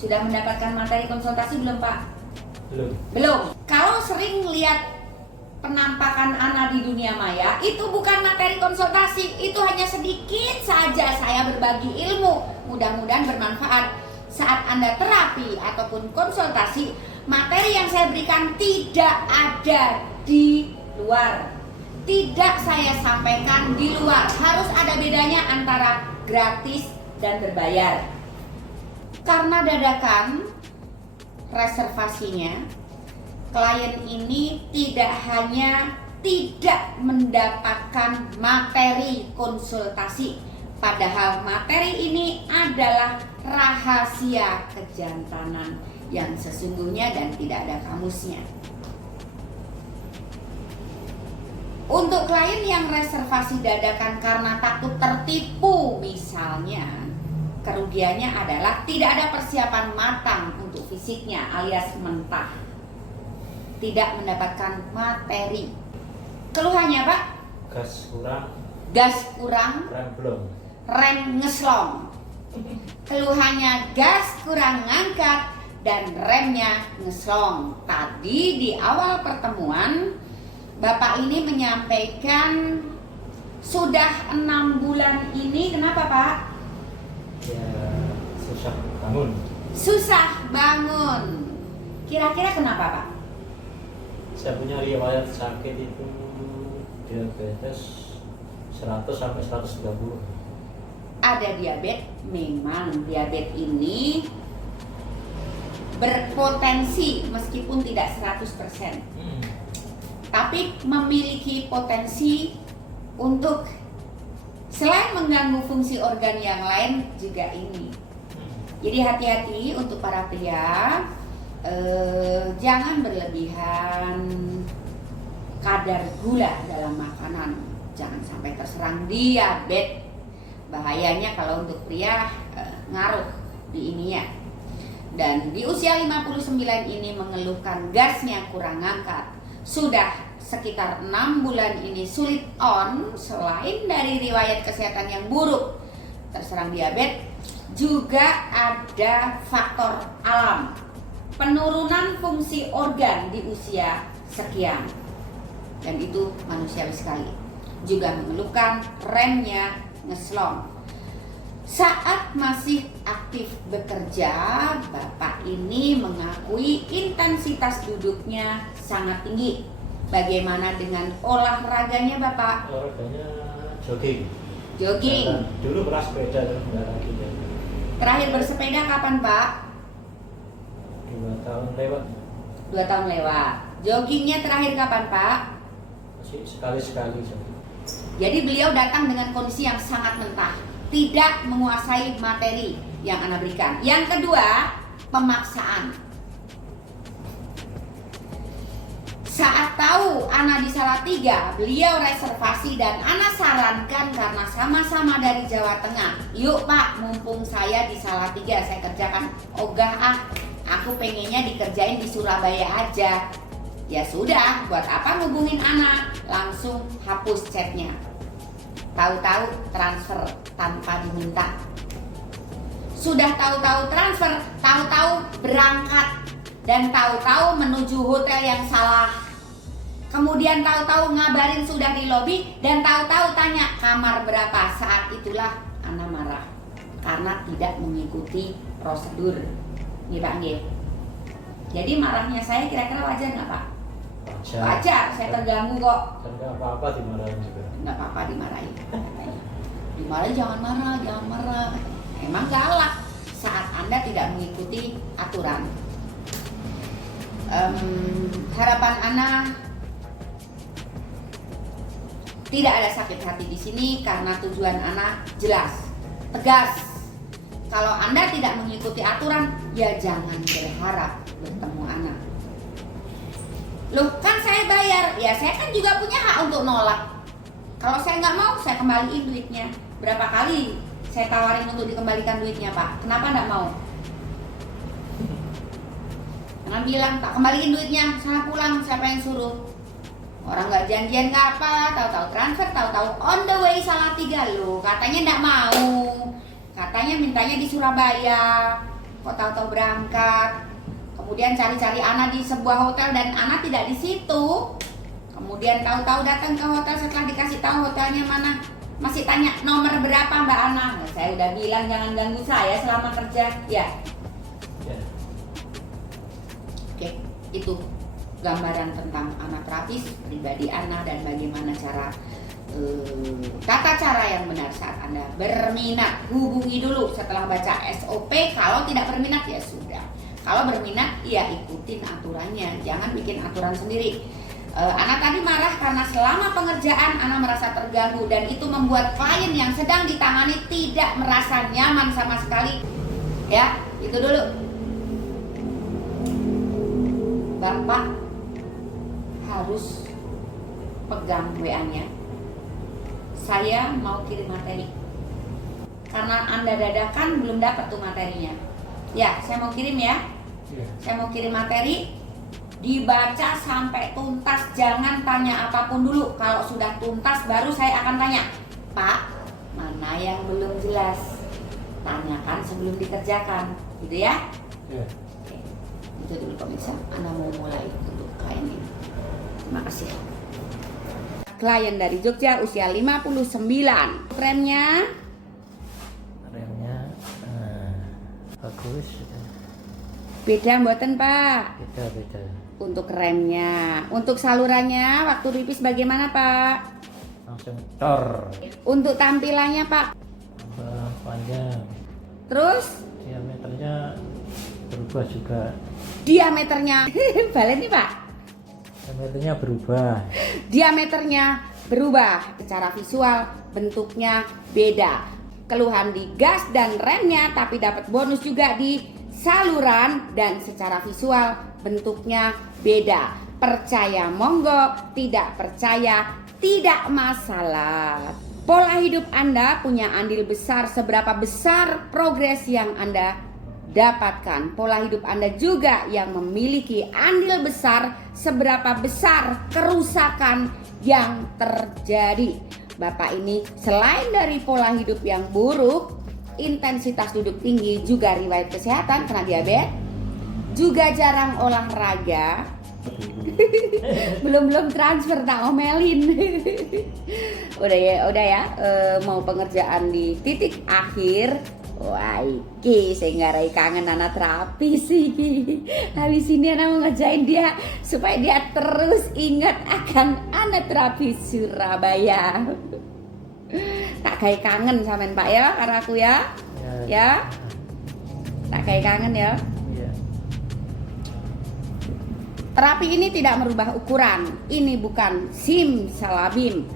Sudah mendapatkan materi konsultasi belum Pak? Belum. Belum. Kalau sering lihat penampakan Ana di dunia maya, itu bukan materi konsultasi, itu hanya sedikit saja saya berbagi ilmu. Mudah-mudahan bermanfaat. Saat Anda terapi ataupun konsultasi, materi yang saya berikan tidak ada di luar. Tidak saya sampaikan di luar. Harus ada bedanya antara gratis dan berbayar. Karena dadakan reservasinya, klien ini tidak hanya tidak mendapatkan materi konsultasi, padahal materi ini adalah rahasia kejantanan yang sesungguhnya dan tidak ada kamusnya. Untuk klien yang reservasi dadakan karena takut tertipu misalnya, kerugiannya adalah tidak ada persiapan matang untuk fisiknya alias mentah. Tidak mendapatkan materi. Keluhannya Pak? Gas kurang, rem belum. rem ngeslong. Keluhannya gas kurang ngangkat dan remnya ngeslong. Tadi di awal pertemuan Bapak ini menyampaikan sudah 6 bulan ini, kenapa Pak? Ya, susah bangun. Susah bangun. Kira-kira kenapa Pak? Saya punya riwayat sakit itu diabetes 100 sampai 130. Ada diabetes, memang diabetes ini berpotensi meskipun tidak 100%. Tapi memiliki potensi untuk selain mengganggu fungsi organ yang lain juga ini. Jadi hati-hati untuk para pria, jangan berlebihan kadar gula dalam makanan. Jangan sampai terserang diabetes. Bahayanya kalau untuk pria ngaruh di ininya. Dan di usia 59 ini mengeluhkan gasnya kurang ngangkat. Sudah sekitar 6 bulan ini sulit on, selain dari riwayat kesehatan yang buruk terserang diabetes, juga ada faktor alam, penurunan fungsi organ di usia sekian, dan itu manusiawi sekali. Juga mengeluhkan remnya ngeslong. Saat masih aktif bekerja, Bapak ini mengakui intensitas duduknya sangat tinggi. Bagaimana dengan olahraganya Bapak? Olahraganya jogging. Jogging. Dulu pernah sepeda, enggak lagi. Terakhir bersepeda kapan Pak? 2 tahun lewat. 2 tahun lewat. Joggingnya terakhir kapan Pak? Masih sekali-sekali. Jadi beliau datang dengan kondisi yang sangat mentah, tidak menguasai materi yang Ana berikan. Yang kedua, pemaksaan. Saat tahu Ana di Salatiga, beliau reservasi dan Ana sarankan karena sama-sama dari Jawa Tengah. Yuk Pak, mumpung saya di Salatiga, saya kerjakan. Ogah aku pengennya dikerjain di Surabaya aja. Ya sudah, buat apa ngubungin Ana? Langsung hapus chatnya. Tahu-tahu transfer tanpa diminta. Sudah tahu-tahu transfer, tahu-tahu berangkat, dan tahu-tahu menuju hotel yang salah. Kemudian tahu-tahu ngabarin sudah di lobi, dan tahu-tahu tanya kamar berapa. Saat itulah Ana marah karena tidak mengikuti prosedur. Nih Pak Nggih. Jadi marahnya saya kira-kira wajar nggak Pak? Wajar, saya terganggu kok. Dan nggak apa-apa dimarahin juga. Nggak apa-apa dimarahin. Dimarahin jangan marah, jangan marah. Emang galak saat Anda tidak mengikuti aturan. Harapan Ana tidak ada sakit hati di sini karena tujuan Ana jelas, tegas. Kalau Anda tidak mengikuti aturan, ya jangan berharap bertemu Ana. Loh kan saya bayar, ya saya kan juga punya hak untuk nolak. Kalau saya nggak mau, saya kembaliin duitnya. Berapa kali saya tawarin untuk dikembalikan duitnya Pak, kenapa nggak mau? Jangan bilang, tak kembaliin duitnya, sana pulang, siapa yang suruh? Orang nggak janjian nggak apa, tahu-tahu transfer, tahu-tahu on the way Salatiga loh. Katanya nggak mau, katanya mintanya di Surabaya. kok tahu-tahu berangkat. Kemudian cari-cari Ana di sebuah hotel dan Ana tidak di situ. Kemudian tahu-tahu datang ke hotel setelah dikasih tahu hotelnya mana. Masih tanya nomor berapa Mbak Ana. Nah, saya udah bilang jangan ganggu saya selama kerja. Ya. Ya. Oke, itu gambaran tentang Ana terapis, pribadi Ana dan bagaimana cara tata cara yang benar saat Anda berminat. Hubungi dulu setelah baca SOP. Kalau tidak berminat ya sudah. Kalau berminat ya ikutin aturannya. Jangan bikin aturan sendiri. Ana tadi marah karena selama pengerjaan Ana merasa terganggu dan itu membuat klien yang sedang ditangani tidak merasa nyaman sama sekali. Ya, itu dulu. Bapak harus pegang WA-nya. Saya mau kirim materi. Karena Anda dadakan belum dapat tuh materinya. Ya, saya mau kirim ya. Ya. Saya mau kirim materi. Dibaca sampai tuntas, jangan tanya apapun dulu. Kalau sudah tuntas baru saya akan tanya, Pak, mana yang belum jelas? Tanyakan sebelum dikerjakan, gitu ya. Ya. Oke, itu dulu pemirsa. Anda mau mulai untuk klien ini. Terima kasih. Klien dari Jogja, usia 59. Remnya Bagus. beda mboten Pak? Beda. Untuk remnya, untuk salurannya waktu pipis bagaimana Pak? Langsung cor. Untuk tampilannya Pak? Panjang. Terus Diameternya berubah juga. diameternya balen nih Pak? Diameternya berubah. Diameternya berubah secara visual, bentuknya beda. Keluhan di gas dan remnya tapi dapat bonus juga di saluran dan secara visual bentuknya beda. Percaya monggo, tidak percaya tidak masalah. Pola hidup Anda punya andil besar seberapa besar progres yang Anda dapatkan. Pola hidup Anda juga yang memiliki andil besar seberapa besar kerusakan yang terjadi. Bapak ini selain dari pola hidup yang buruk, intensitas duduk tinggi, juga riwayat kesehatan kena diabetes, juga jarang olahraga. belum transfer tak omelin. udah ya mau pengerjaan di titik akhir. Wah, iki sing ngarai kangen anak terapis iki. Habis ini anak mau ngerjain dia supaya dia terus ingat akan anak terapis Surabaya. Tak kayak kangen sampean Pak ya, karena aku ya. Ya. Tak kayak kangen ya. Iya. Terapi ini tidak merubah ukuran. Ini bukan simsalabim.